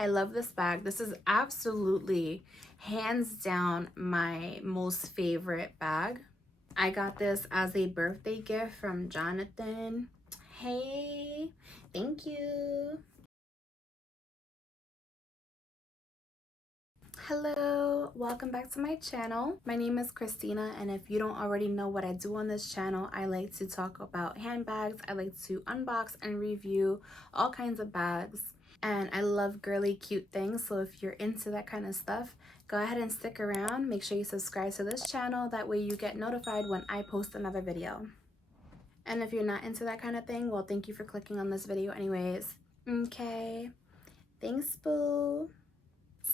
I love this bag. This is absolutely hands down my most favorite bag. I got this as a birthday gift from Jonathan. Hey, thank you. Hello, welcome back to my channel. My name is Christina, and if you don't already know what I do on this channel, I like to talk about handbags. I like to unbox and review all kinds of bags, and I love girly cute things. So if you're into that kind of stuff, go ahead and stick around. Make sure you subscribe to this channel, that way you get notified when I post another video. And if you're not into that kind of thing, well, thank you for clicking on this video anyways. Okay, thanks, boo.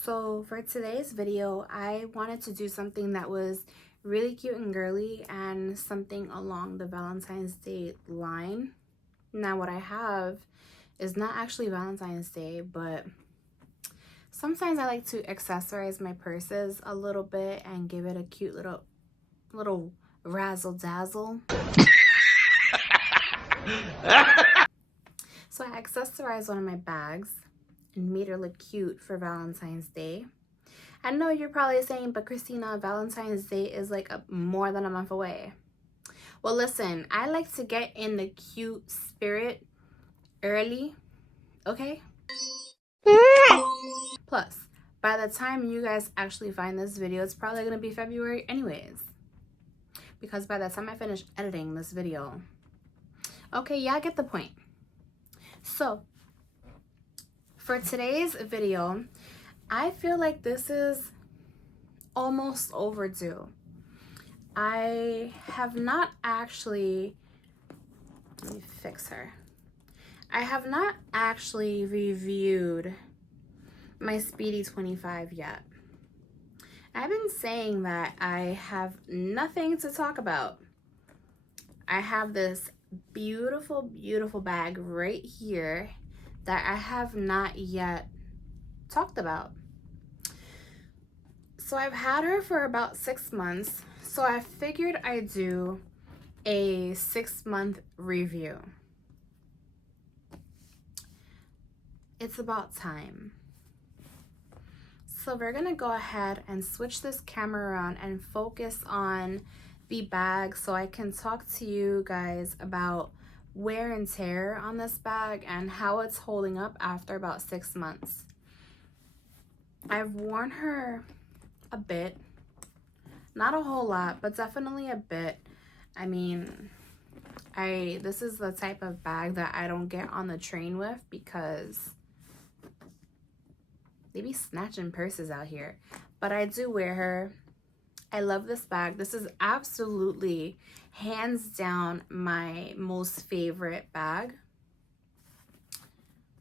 So for today's video, I wanted to do something that was really cute and girly and something along the Valentine's Day line. Now what I have is not actually Valentine's Day, but sometimes I like to accessorize my purses a little bit and give it a cute little razzle dazzle. So I accessorized one of my bags and made her look cute for Valentine's Day. I know you're probably saying, but Christina, Valentine's Day is like more than a month away. Well, listen, I like to get in the cute spirit early, okay? Plus, by the time you guys actually find this video, it's probably gonna be February anyways, because by the time I finish editing this video, okay, yeah, I get the point. So for today's video, I feel like this is almost overdue. I have not actually, let me fix her. I have not actually reviewed my Speedy 25 yet. I've been saying that I have nothing to talk about. I have this beautiful, beautiful bag right here that I have not yet talked about. So I've had her for about 6 months. So I figured I'd do a 6-month review. It's about time. So we're gonna go ahead and switch this camera around and focus on the bag so I can talk to you guys about wear and tear on this bag and how it's holding up after about 6 months. I've worn her a bit, not a whole lot, but definitely a bit. I mean, this is the type of bag that I don't get on the train with because they be snatching purses out here, but I do wear her. I love this bag. This is absolutely hands down my most favorite bag.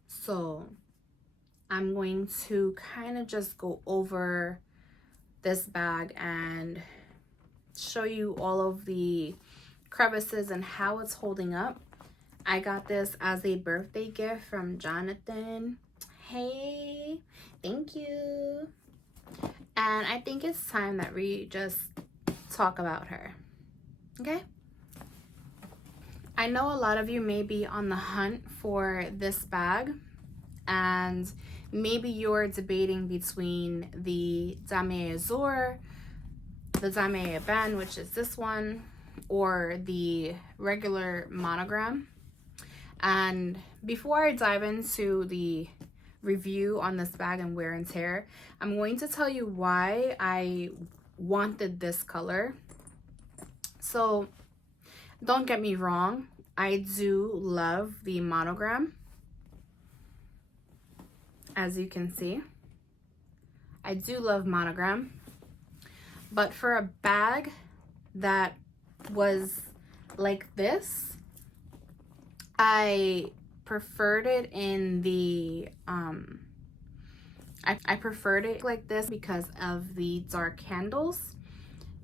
So I'm going to kind of just go over this bag and show you all of the crevices and how it's holding up. I got this as a birthday gift from Jonathan. Hey, thank you. And I think it's time that we just talk about her, okay? I know a lot of you may be on the hunt for this bag, and maybe you're debating between the Dame Azur, the Dame Ben, which is this one, or the regular monogram. And before I dive into the review on this bag and wear and tear, I'm going to tell you why I wanted this color. So don't get me wrong, I do love the monogram. As you can see, I do love monogram, but for a bag that was like this, I preferred it in the I preferred it like this because of the dark handles.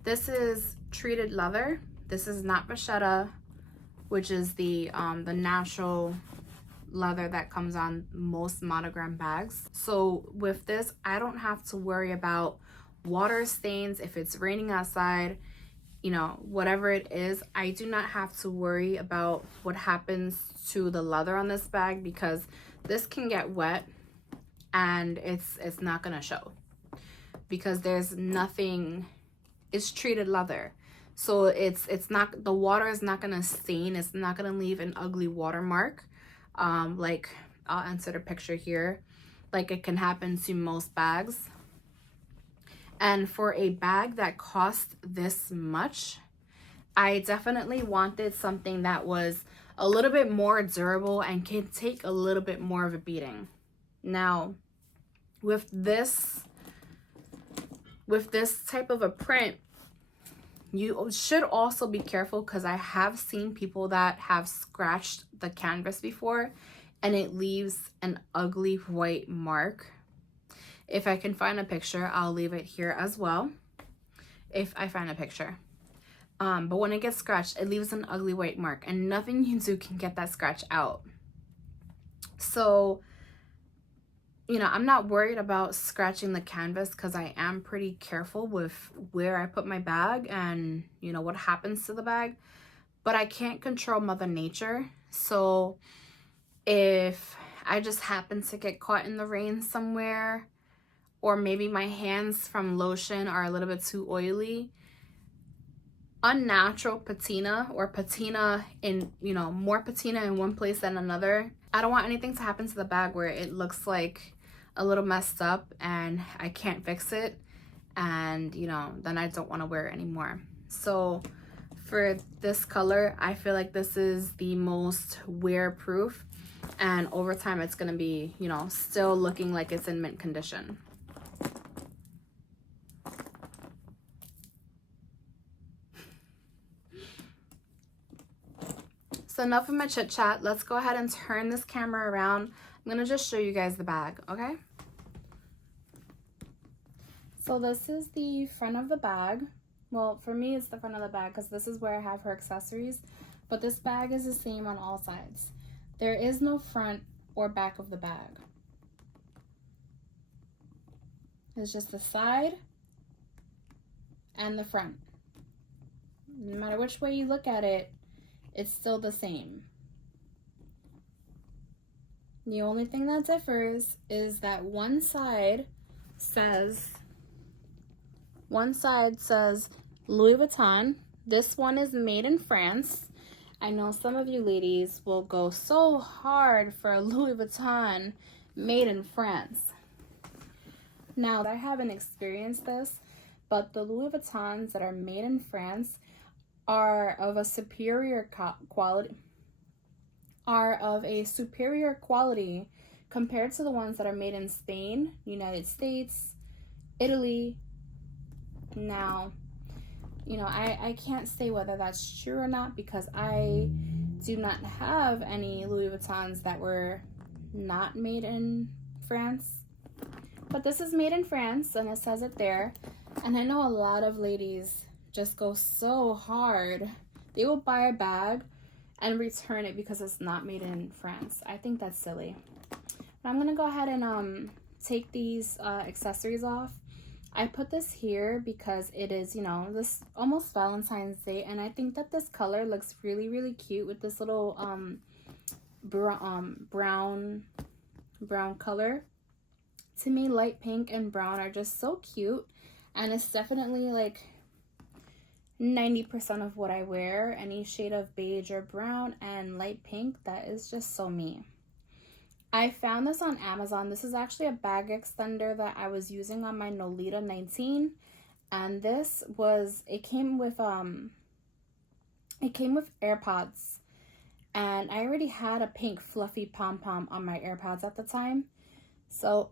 This is treated leather. This is not vachetta, which is the natural leather that comes on most monogram bags. So with this, I don't have to worry about water stains if it's raining outside, you know, whatever it is. I do not have to worry about what happens to the leather on this bag because this can get wet and it's not gonna show because there's nothing, it's treated leather. So it's not, the water is not gonna stain, it's not gonna leave an ugly watermark. Like I'll insert a picture here, like it can happen to most bags. And for a bag that cost this much, I definitely wanted something that was a little bit more durable and can take a little bit more of a beating. Now, with this type of a print, you should also be careful because I have seen people that have scratched the canvas before and it leaves an ugly white mark. If I can find a picture, I'll leave it here as well, if I find a picture. But when it gets scratched, it leaves an ugly white mark and nothing you do can get that scratch out. So, you know, I'm not worried about scratching the canvas because I am pretty careful with where I put my bag and, you know, what happens to the bag. But I can't control Mother Nature. So if I just happen to get caught in the rain somewhere, or maybe my hands from lotion are a little bit too oily, unnatural patina or patina in, you know, more patina in one place than another, I don't want anything to happen to the bag where it looks like a little messed up and I can't fix it, and you know, then I don't want to wear it anymore. So for this color, I feel like this is the most wear proof, and over time it's going to be, you know, still looking like it's in mint condition. So enough of my chit chat. Let's go ahead and turn this camera around. I'm gonna just show you guys the bag, okay? So this is the front of the bag. Well, for me, it's the front of the bag because this is where I have her accessories, but this bag is the same on all sides. There is no front or back of the bag. It's just the side and the front. No matter which way you look at it, it's still the same. The only thing that differs is that one side says Louis Vuitton. This one is made in France. I know some of you ladies will go so hard for a Louis Vuitton made in France. Now, I haven't experienced this, but the Louis Vuittons that are made in France are of a superior quality compared to the ones that are made in Spain, United States, Italy. Now, you know, I can't say whether that's true or not because I do not have any Louis Vuittons that were not made in France. But this is made in France and it says it there. And I know a lot of ladies just go so hard. They will buy a bag and return it because it's not made in France. I think that's silly. But I'm gonna go ahead and take these accessories off. I put this here because it is, you know, this almost Valentine's Day, and I think that this color looks really, really cute with this little brown color. To me, light pink and brown are just so cute, and it's definitely like 90% of what I wear. Any shade of beige or brown and light pink, that is just so me. I found this on Amazon. This is actually a bag extender that I was using on my Nolita 19, and this was, it came with AirPods, and I already had a pink fluffy pom-pom on my AirPods at the time. So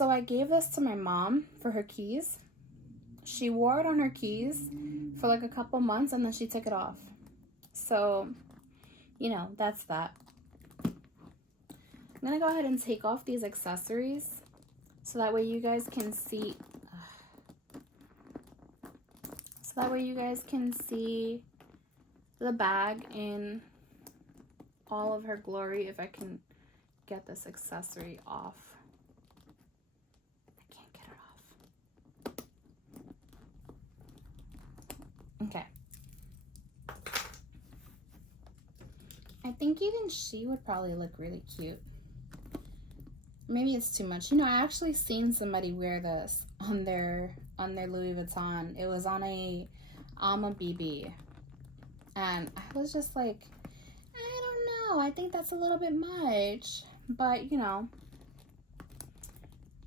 I gave this to my mom for her keys. She wore it on her keys for like a couple months and then she took it off. So, you know, that's that. I'm gonna go ahead and take off these accessories so that way you guys can see. The bag in all of her glory. If I can get this accessory off. I can't get it off. Okay. I think even she would probably look really cute. maybe it's too much. You know, I actually seen somebody wear this on their Louis Vuitton. It was on a BB, and I was just like, I don't know, I think that's a little bit much. But you know,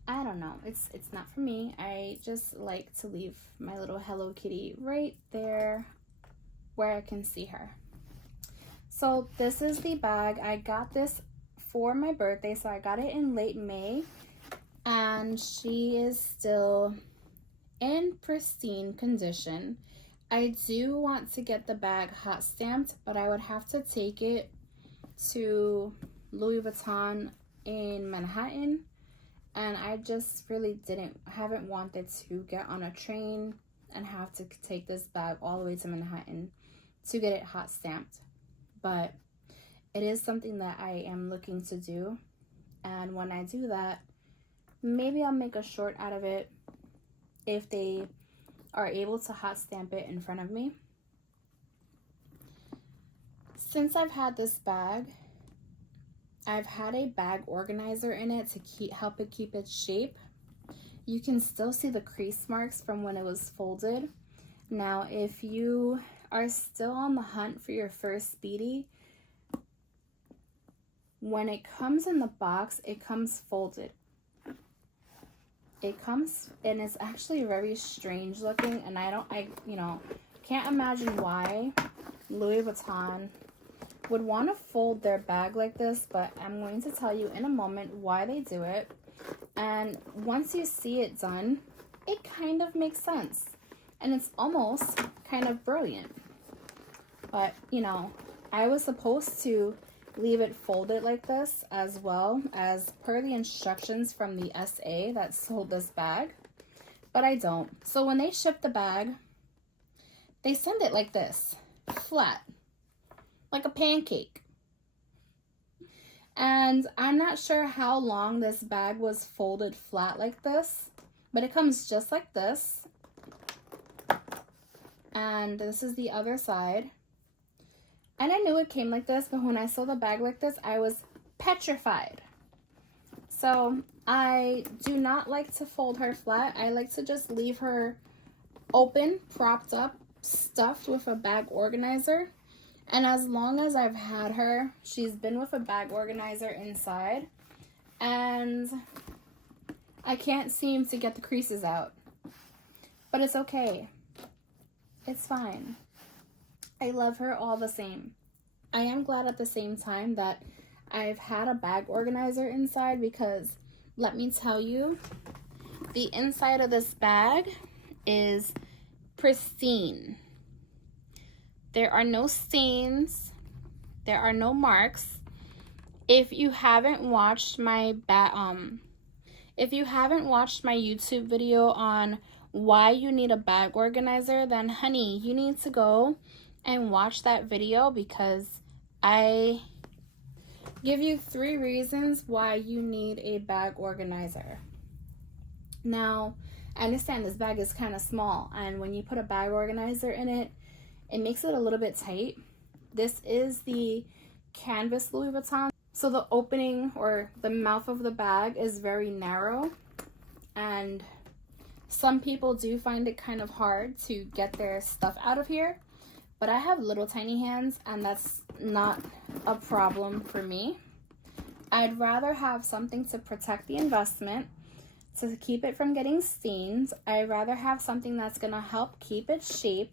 I don't know, it's not for me. I just like to leave my little Hello Kitty right there where I can see her. So this is the bag. I got this for my birthday, so I got it in late May, and she is still in pristine condition. I do want to get the bag hot stamped, but I would have to take it to Louis Vuitton in Manhattan, and I just really haven't wanted to get on a train and have to take this bag all the way to Manhattan to get it hot stamped. But it is something that I am looking to do, and when I do that, maybe I'll make a short out of it if they are able to hot stamp it in front of me. Since I've had this bag, I've had a bag organizer in it to help it keep its shape. You can still see the crease marks from when it was folded. Now, if you are still on the hunt for your first Speedy, when it comes in the box, it comes folded. It comes, and it's actually very strange looking, and I you know, can't imagine why Louis Vuitton would want to fold their bag like this, but I'm going to tell you in a moment why they do it. And once you see it done, it kind of makes sense, and it's almost kind of brilliant. But you know, I was supposed to leave it folded like this as well, as per the instructions from the SA that sold this bag, but I don't. So when they ship the bag, they send it like this, flat, like a pancake. And I'm not sure how long this bag was folded flat like this, but it comes just like this. And this is the other side. And I knew it came like this, but when I saw the bag like this, I was petrified. So I do not like to fold her flat. I like to just leave her open, propped up, stuffed with a bag organizer. And as long as I've had her, she's been with a bag organizer inside. And I can't seem to get the creases out. But it's okay. It's fine. I love her all the same. I am glad at the same time that I've had a bag organizer inside, because let me tell you, the inside of this bag is pristine. There are no stains. There are no marks. If you haven't watched my YouTube video on why you need a bag organizer, then honey, you need to go and watch that video, because I give you 3 reasons why you need a bag organizer. Now, I understand this bag is kind of small, and when you put a bag organizer in it, it makes it a little bit tight. This is the canvas Louis Vuitton, so the opening or the mouth of the bag is very narrow, and some people do find it kind of hard to get their stuff out of here. But I have little tiny hands, and that's not a problem for me. I'd rather have something to protect the investment, to keep it from getting stained. I'd rather have something that's going to help keep its shape.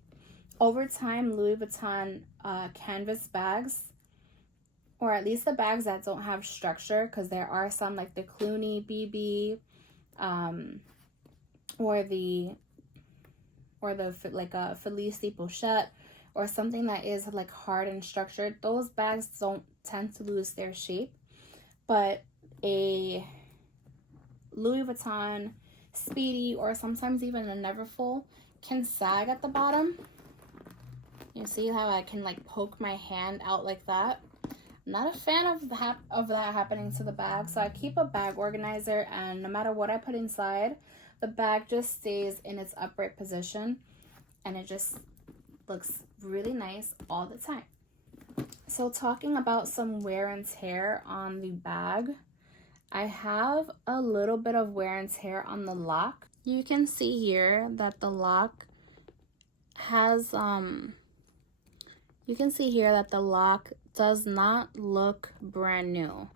Over time, Louis Vuitton canvas bags, or at least the bags that don't have structure, because there are some like the Clooney BB, or the like a Felice Pochette, or something that is like hard and structured. Those bags don't tend to lose their shape, but a Louis Vuitton Speedy, or sometimes even a Neverfull, can sag at the bottom. You see how I can like poke my hand out like that? I'm not a fan of that happening to the bag, so I keep a bag organizer, and no matter what I put inside, the bag just stays in its upright position, and it just looks really nice all the time. So talking about some wear and tear on the bag, I have a little bit of wear and tear on the lock. You can see here that the lock has, you can see here that the lock does not look brand new.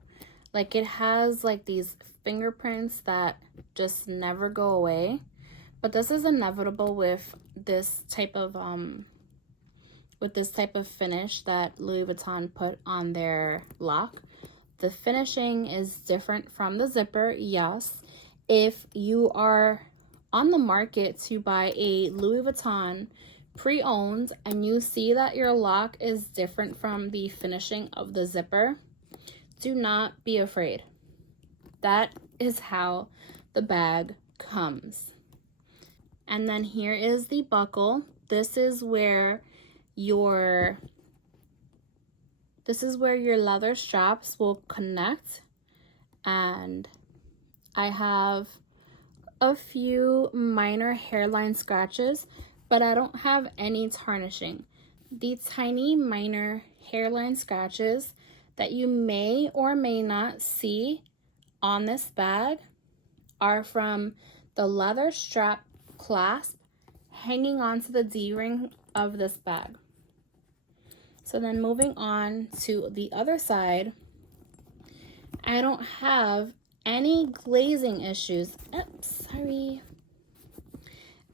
Like, it has like these fingerprints that just never go away. But this is inevitable with this type of finish that Louis Vuitton put on their lock. The finishing is different from the zipper, yes. If you are on the market to buy a Louis Vuitton pre-owned and you see that your lock is different from the finishing of the zipper, do not be afraid. That is how the bag comes. And then here is the buckle. This is where your leather straps will connect, and I have a few minor hairline scratches, but I don't have any tarnishing. The tiny minor hairline scratches that you may or may not see on this bag are from the leather strap clasp hanging onto the D-ring of this bag. So then moving on to the other side, I don't have any glazing issues. Oops, sorry.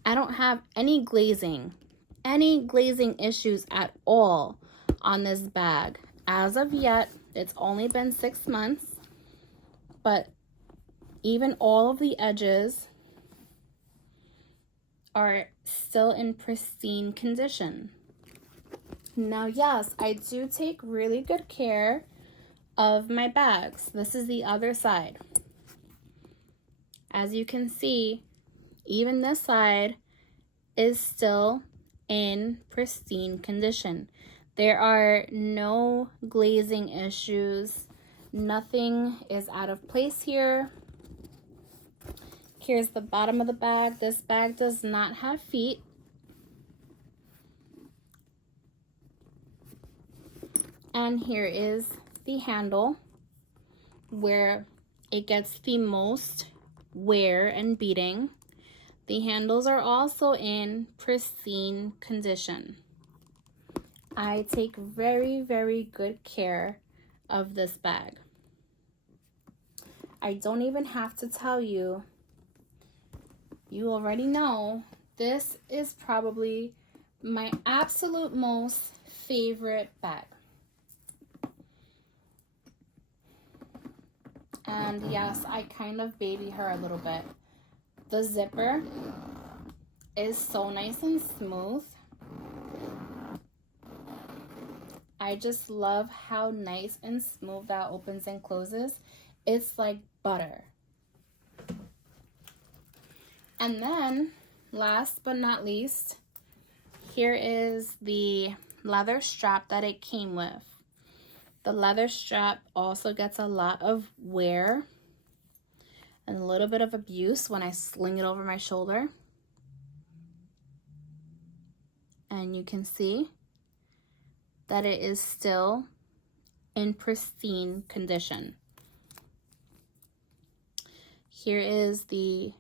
I don't have any glazing issues at all on this bag. As of yet, it's only been 6 months, but even all of the edges are still in pristine condition. Now, yes, I do take really good care of my bags. This is the other side. As you can see, even this side is still in pristine condition. There are no glazing issues. Nothing is out of place here. Here's the bottom of the bag. This bag does not have feet. And here is the handle where it gets the most wear and beating. The handles are also in pristine condition. I take very, very good care of this bag. I don't even have to tell you. You already know this is probably my absolute most favorite bag. And yes, I kind of baby her a little bit. The zipper is so nice and smooth. I just love how nice and smooth that opens and closes. It's like butter. And then, last but not least, here is the leather strap that it came with. The leather strap also gets a lot of wear and a little bit of abuse when I sling it over my shoulder. And you can see that it is still in pristine condition. Here is the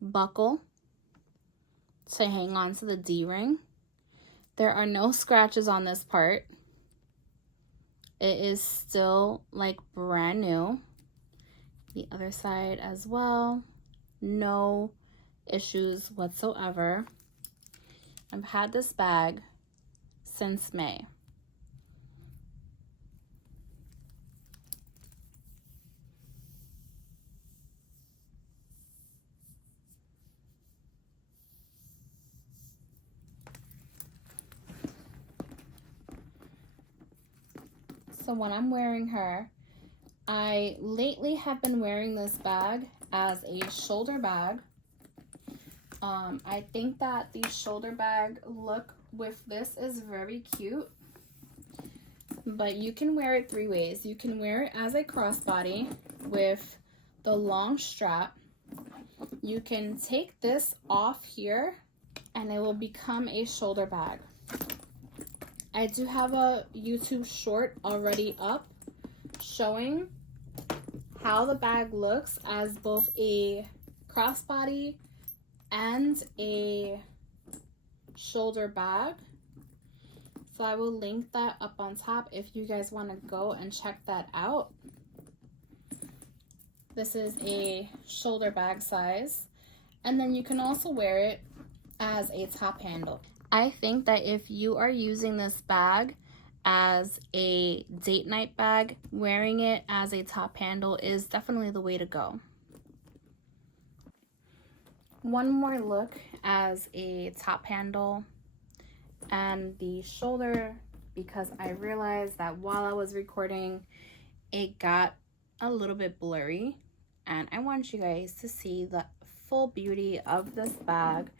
buckle to hang on to the D-ring. There are no scratches on this part. It is still like brand new. The other side as well. No issues whatsoever. I've had this bag since May. So when I'm wearing her, I lately have been wearing this bag as a shoulder bag. I think that the shoulder bag look with this is very cute, but you can wear it 3 ways. You can wear it as a crossbody with the long strap. You can take this off here and it will become a shoulder bag. I do have a YouTube short already up showing how the bag looks as both a crossbody and a shoulder bag. So I will link that up on top if you guys want to go and check that out. This is a shoulder bag size, and then you can also wear it as a top handle. I think that if you are using this bag as a date night bag, wearing it as a top handle is definitely the way to go. One more look as a top handle and the shoulder, because I realized that while I was recording it got a little bit blurry, and I want you guys to see the full beauty of this bag.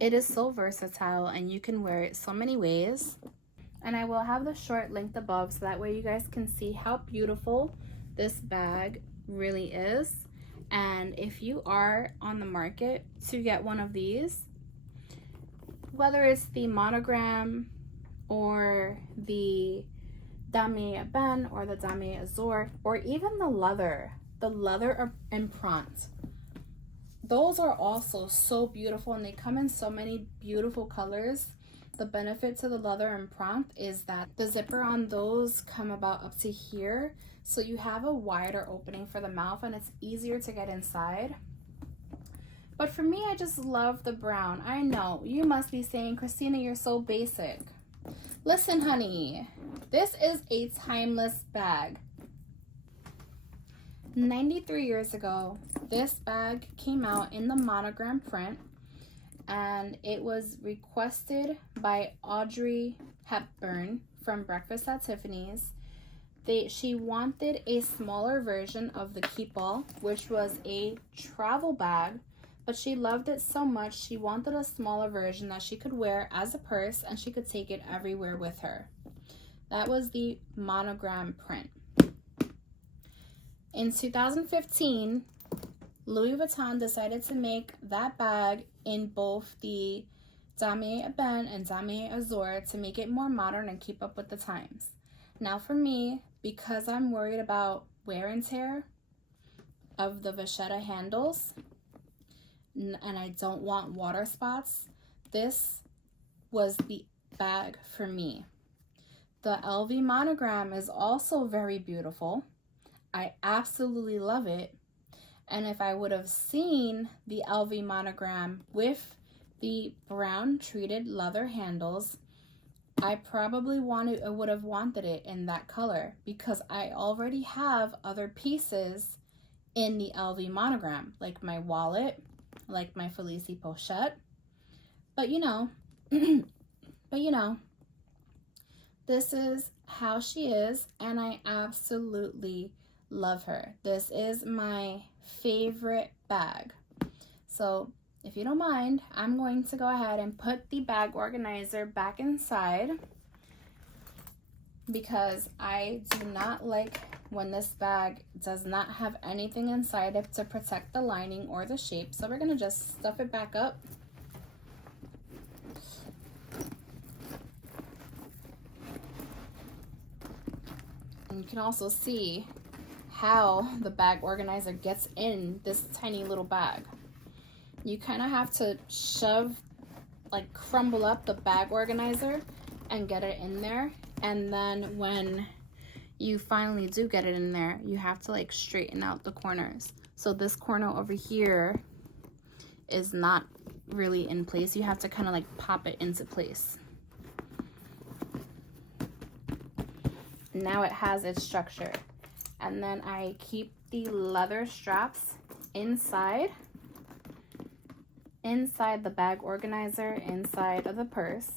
It is so versatile and you can wear it so many ways. And I will have the short linked above so that way you guys can see how beautiful this bag really is. And if you are on the market to get one of these, whether it's the monogram or the dame ben or the dame azur, or even the leather empreinte, those are also so beautiful and they come in so many beautiful colors. The benefit to the leather empreinte is that the zipper on those come about up to here, so you have a wider opening for the mouth and it's easier to get inside. But for me, I just love the brown. I know you must be saying, Christina, you're so basic. Listen, honey, this is a timeless bag. 93 years ago, this bag came out in the monogram print, and it was requested by Audrey Hepburn from Breakfast at Tiffany's. She wanted a smaller version of the Keepall, which was a travel bag, but she loved it so much she wanted a smaller version that she could wear as a purse and she could take it everywhere with her. That was the monogram print. In 2015, Louis Vuitton decided to make that bag in both the dame ben and dame azur to make it more modern and keep up with the times. Now for me, because I'm worried about wear and tear of the vachetta handles and I don't want water spots, this was the bag for me. The LV monogram is also very beautiful. I absolutely love it. And if I would have seen the LV monogram with the brown treated leather handles, I probably would have wanted it in that color, because I already have other pieces in the LV monogram, like my wallet, like my Felicie pochette. But you know, this is how she is, and I absolutely love her. This is my favorite bag. So if you don't mind, I'm going to go ahead and put the bag organizer back inside, because I do not like when this bag does not have anything inside it to protect the lining or the shape. So we're gonna just stuff it back up. And you can also see how the bag organizer gets in this tiny little bag. You kind of have to shove, like crumble up the bag organizer and get it in there. And then when you finally do get it in there, you have to like straighten out the corners. So this corner over here is not really in place. You have to kind of like pop it into place. Now it has its structure. And then I keep the leather straps inside the bag organizer, inside of the purse.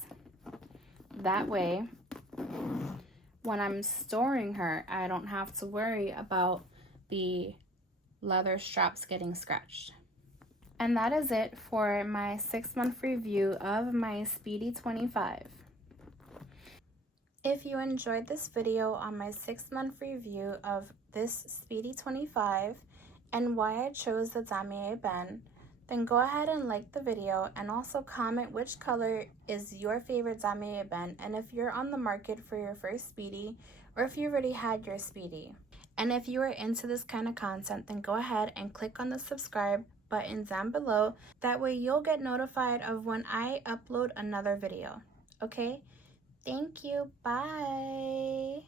That way, when I'm storing her, I don't have to worry about the leather straps getting scratched. And that is it for my 6-month review of my Speedy 25. If you enjoyed this video on my 6-month review of this Speedy 25 and why I chose the dame ben, then go ahead and like the video and also comment which color is your favorite dame ben, and if you're on the market for your first Speedy or if you already had your Speedy. And if you are into this kind of content, then go ahead and click on the subscribe button down below. That way you'll get notified of when I upload another video. Okay? Thank you. Bye.